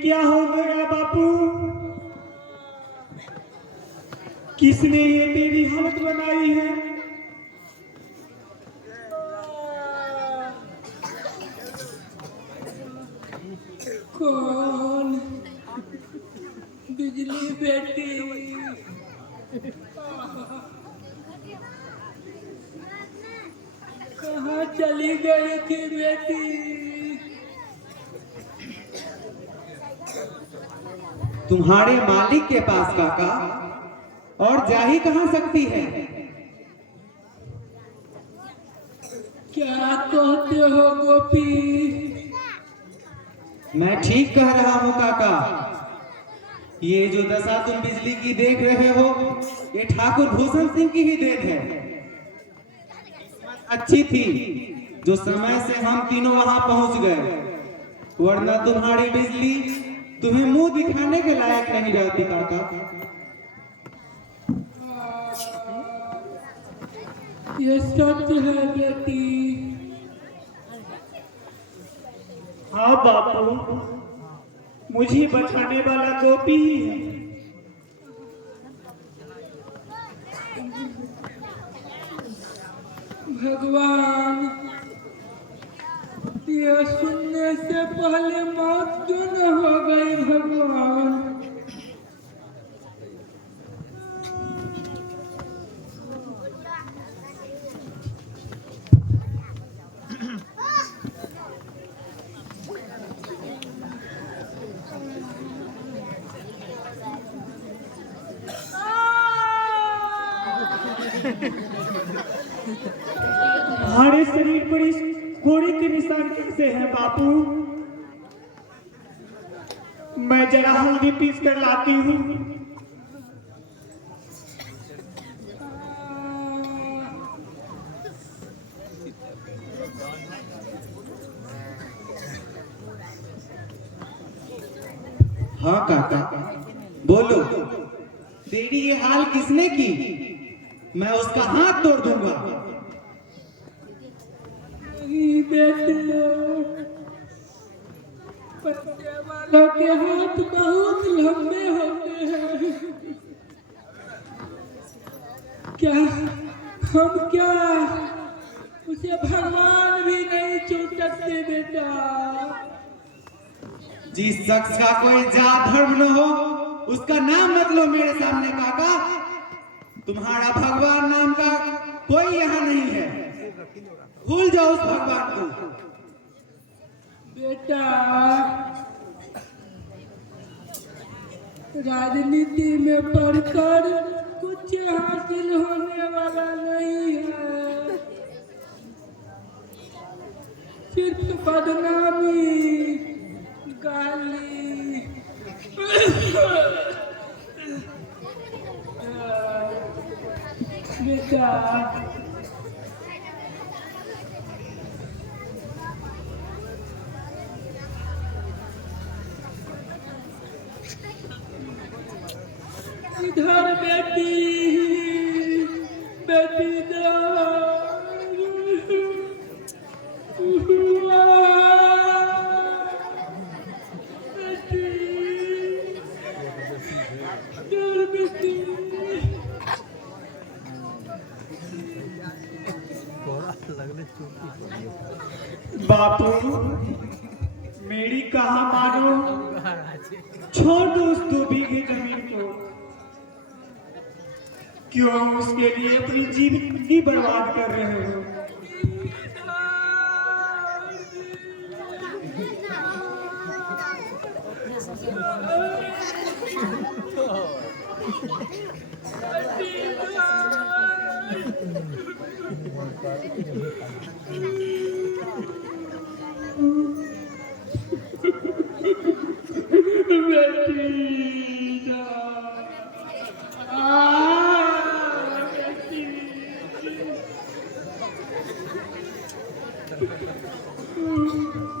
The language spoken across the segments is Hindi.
क्या हो गया बापू? किसने ये तेरी हालत बनाई है? कौन? बिजली बेटी। कहाँ चली गई थी बेटी? तुम्हारे मालिक के पास काका, और जा ही कहाँ सकती है। क्या कहते हो गोपी? मैं ठीक कह रहा हूँ काका। ये जो दशा तुम बिजली की देख रहे हो, ये ठाकुर भूषण सिंह की ही देन है। अच्छी थी जो समय से हम तीनों वहां पहुंच गए, वरना तुम्हारी बिजली तुम्हें मुंह दिखाने के लायक नहीं रहती काका। ये सच है बेटी। हाँ बापू, मुझे बचाने वाला गोपी ही है। भगवान, ये सुनने से पहले मौत क्यों न हो गई भगवान? तुम्हारे शरीर पर इस घोड़े के निशान कैसे हैं बापू? मैं जरा हल्दी पीस कर लाती हूँ। हाँ काका, बोलो, तेरी ये हाल किसने की? मैं उसका हाथ तोड़ दूंगा। नहीं बेटे, बच्चे वालों के हाथ बहुत लंबे होते हैं। क्या क्या उसे भगवान भी नहीं छू सकते बेटा? जिस शख्स का कोई जात धर्म न हो, उसका नाम मत लो मेरे सामने काका। तुम्हारा भगवान नाम का कोई यहाँ नहीं है। भूल जाओ उस भगवान को। बेटा, राजनीति में पढ़कर कुछ हासिल होने वाला नहीं है। सिर्फ बदनामी, गाली। बेटा, इधर बेटी, बेटी बापू, मेरी कहा मानो, छोड़ दो उस 2 बीघे जमीन को। क्यों उसके लिए अपनी जिंदगी बर्बाद कर रहे हो?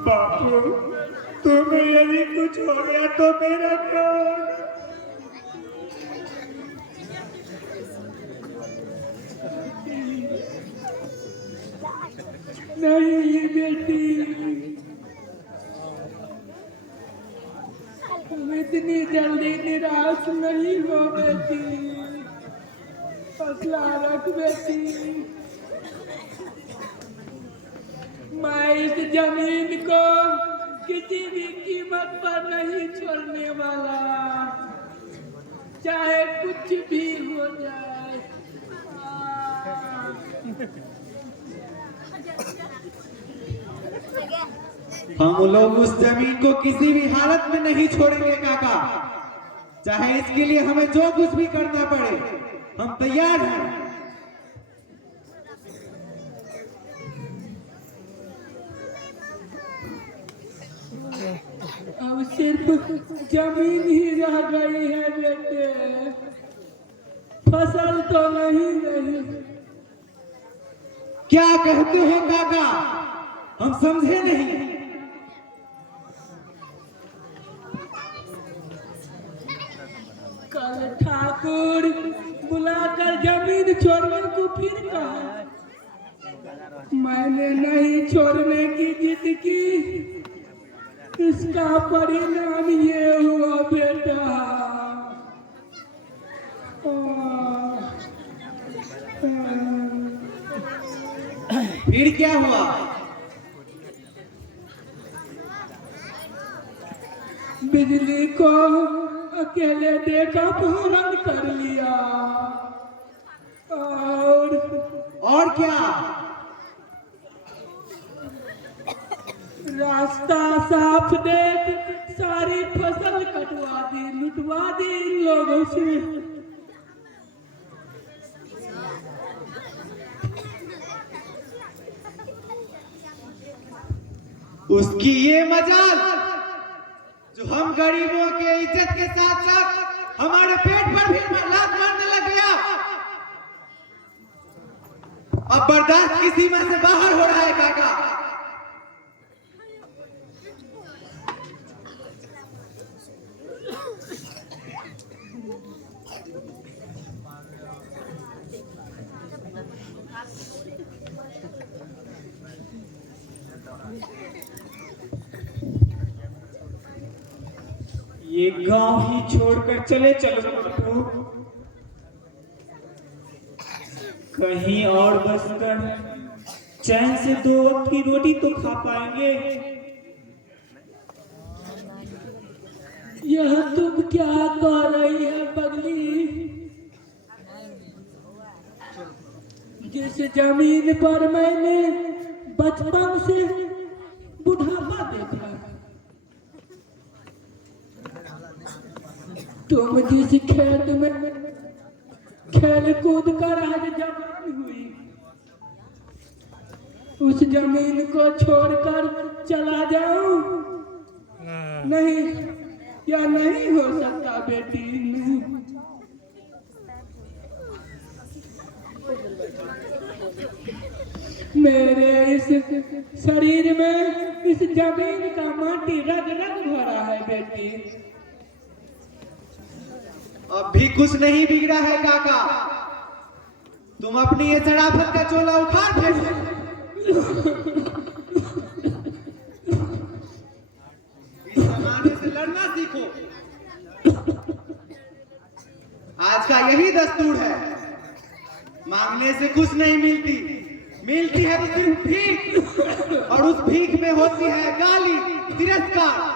बापू, तुम्हें यदि कुछ हो गया तो मेरा क्या होगा? नहीं बेटी, जल्दी निराश नहीं हो बेटी, हौसला रख बेटी। मैं इस जमीन को किसी भी कीमत पर नहीं छोड़ने वाला, चाहे कुछ भी हो जाए। हम लोग उस जमीन को किसी भी हालत में नहीं छोड़ेंगे काका, चाहे इसके लिए हमें जो कुछ भी करना पड़े, हम तैयार हैं। अब सिर्फ जमीन ही रह गई है बेटे, फसल तो नहीं रही। क्या कहते हो काका, हम समझे नहीं। कल ठाकुर बुलाकर जमीन छोड़ने को फिर कहा, मैंने नहीं छोड़ने की जिद की, इसका परिणाम ये हुआ बेटा। फिर क्या हुआ? बिजली को अकेले देखा अपहरण कर लिया, और क्या? रास्ता साफ देख सारी फसल कटवा दी, लुटवा दी इन लोगों से। उसकी ये मजाल जो हम गरीबों के इज्जत के साथ साथ हमारे पेट पर भी लात मारने लग गया। अब बर्दाश्त की सीमा से बाहर हो रहा है काका। ये गांव ही छोड़कर चले चलो बापू, कहीं और बसकर चैन से 2 वक्त की रोटी तो खा पाएंगे। यह तुम क्या कह रही है पगली? जिस जमीन पर मैंने बचपन से बुढ़ापा देखा, तुम जिस खेत में खेल कूद कर आज जवान हुई, उस जमीन को छोड़कर चला जाऊं? नहीं, या नहीं हो सकता बेटी। मेरे इस शरीर में इस जमीन का माटी रग रग भरा है बेटी। अब भी कुछ नहीं बिगड़ा है काका, तुम अपनी ये शराफत का चोला उखाड़ फेंको। इस जमाने से लड़ना सीखो। आज का यही दस्तूर है, मांगने से कुछ नहीं मिलती, मिलती है तो सिर्फ भीख, और उस भीख में होती है गाली, तिरस्कार।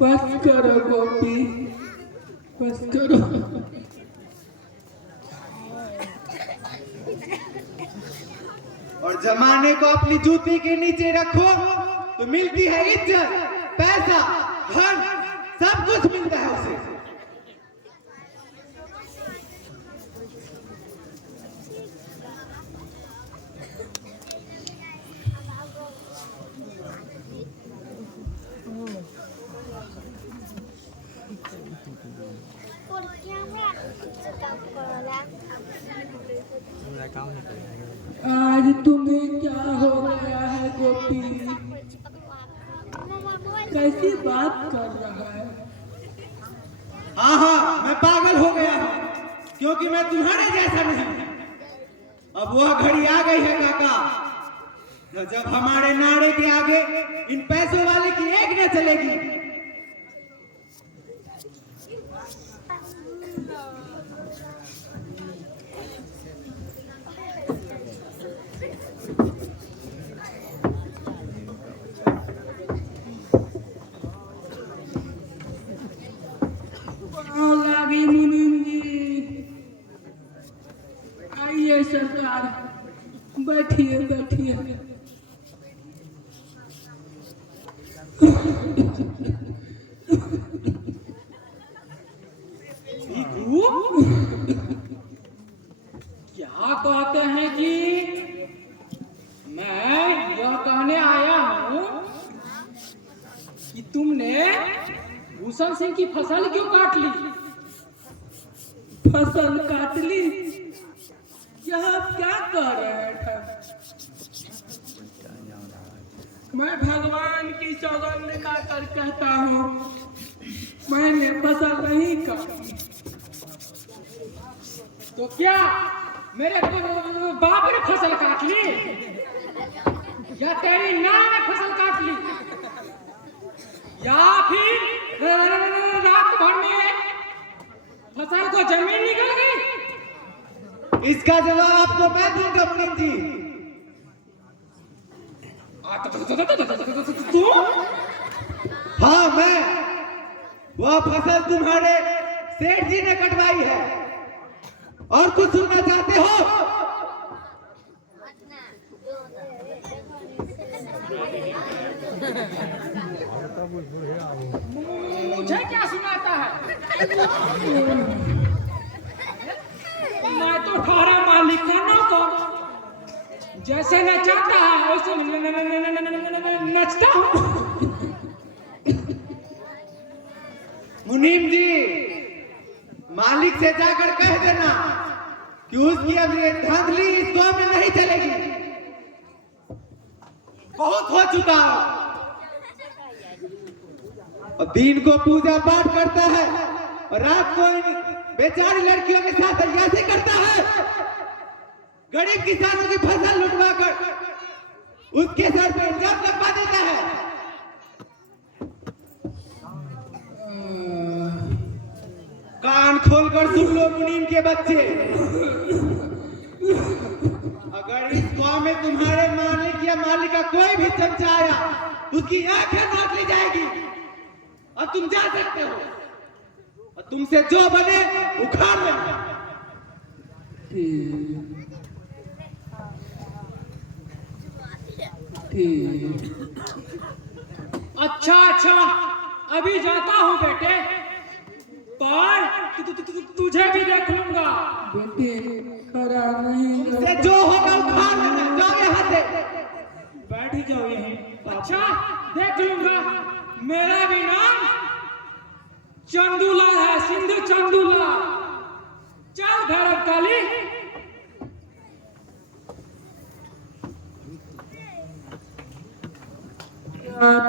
बस करो गोपी, बस करो। और जमाने को अपनी जूती के नीचे रखो तो मिलती है इज्जत, पैसा, धन, सब कुछ मिलता है उसे। आज तुम्हें क्या हो गया है गोपी? कैसी बात कर रहा है? हाँ, मैं पागल हो गया हूँ, क्योंकि मैं तुम्हारे जैसा नहीं। अब वह घड़ी आ गई है काका, जब हमारे नारे के आगे इन पैसों वाले की एक न चलेगी। लागी मुनीम जी, आइए सरकार, बैठिए बैठिए। क्या कहते हैं कि मैं यह कहने आया हूँ कि तुमने भूषण सिंह की फसल क्यों काट ली? फसल काट ली? यह आप क्या कह रहे थे? मैं भगवान की सौगंध खाकर कहता हूँ, मैंने फसल नहीं काटी। तो क्या मेरे बाप ने फसल काट ली या तेरी नानी ने फसल काट ली या फिर रात भर में फसल को जमीन निकल गई? इसका जवाब आपको मैं दूंगा मुनीम जी। तू? हाँ, मैं। वह फसल तुम्हारे सेठ जी ने कटवाई है। और कुछ सुनना चाहते हो? मुझे क्या सुनाता है? मैं तो ठहरा मालिक का नौकर, जैसे नचाता है वैसे नचता हूँ। मुनीम जी, मालिक से जाकर कह देना कि उसकी अब ये धांधली इस गांव में नहीं चलेगी। बहुत हो चुका। अब दिन को पूजा पाठ करता है और रात को इन बेचारी लड़कियों के साथ अय्याशी करता है। गरीब किसानों की फसल लुटवा कर उसके सर पर इल्जाम लगवा देता है। कान खोलकर सुन लो मुनीम के बच्चे, अगर इस गांव में तुम्हारे मालिक या मालिक का कोई भी चमचा आया, उसकी आंखें नोच ली जाएगी। और तुम जा सकते हो और तुमसे जो बने उखाड़ लेना। अच्छा अच्छा, अभी जाता हूँ बेटे, पर तुझे भी देख लूंगा। बेटे खरा नहीं। तुमसे जो होगा उखाड़ लेना। जाओ यहाँ से। बैठ ही जाओ यहीं। अच्छा, देख लूंगा। मेरा भी नाम चंदूलाल है, सिंधु चंदूलाल। चल भैरव काली।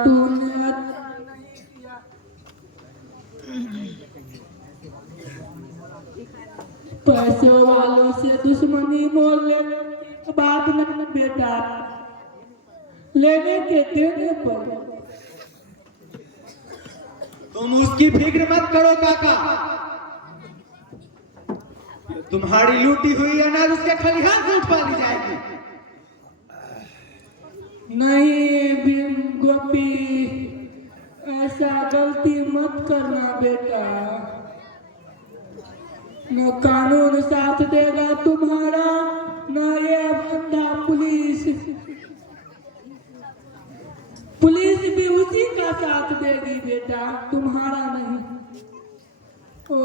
तूने पैसे वालों से दुश्मनी मोल लेने के बाद में बेटा, लेने के देने पर तुम उसकी फिक्र मत करो काका। तुम्हारी लूटी हुई अनाज उसके खलिहान से उठवा ली जाएगी। नहीं भीम गोपी, ऐसा गलती मत करना बेटा। न कानून साथ देगा तुम्हारा, न ये बंदा पुलिस। पुलिस भी उसी का साथ देगी बेटा, तुम्हारा नहीं। ओ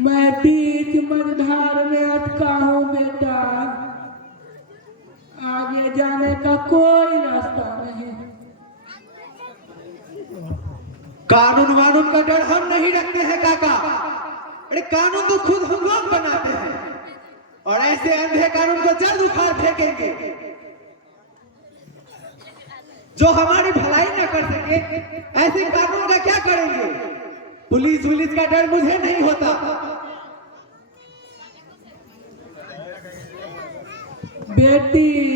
मैं बीच मझधार में अटका हूँ बेटा, आगे जाने का कोई रास्ता नहीं। कानून वानून का डर हम नहीं रखते हैं काका। अरे कानून तो खुद हम लोग बनाते हैं और ऐसे अंधे कानून को जल्द उखाड़ फेंकेंगे। जो हमारी भलाई न कर सके ऐसे कानून का क्या करेंगे? पुलिस का डर मुझे नहीं होता। बेटी